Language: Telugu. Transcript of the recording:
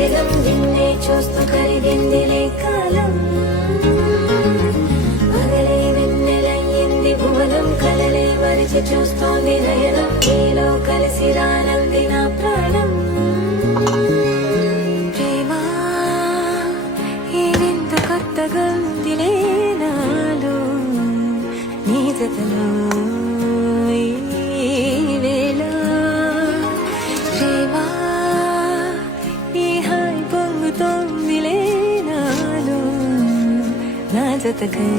దిగం నిన్నే చూస్తూ కరిగిందిలే కాలం పగలే వెన్నెలయ్యింది భువనం కలలే మరిచి చూస్తోంది నయనం నీలో కలిసి రానంది నా ప్రాణం ప్రేమ ఈ వింత కొత్తగా ఉందిలే నాలో నీ జతలో ఈ వేళ ప్రేమ ఈ హాయి పొంగుతోందిలే నాలో నా జతకై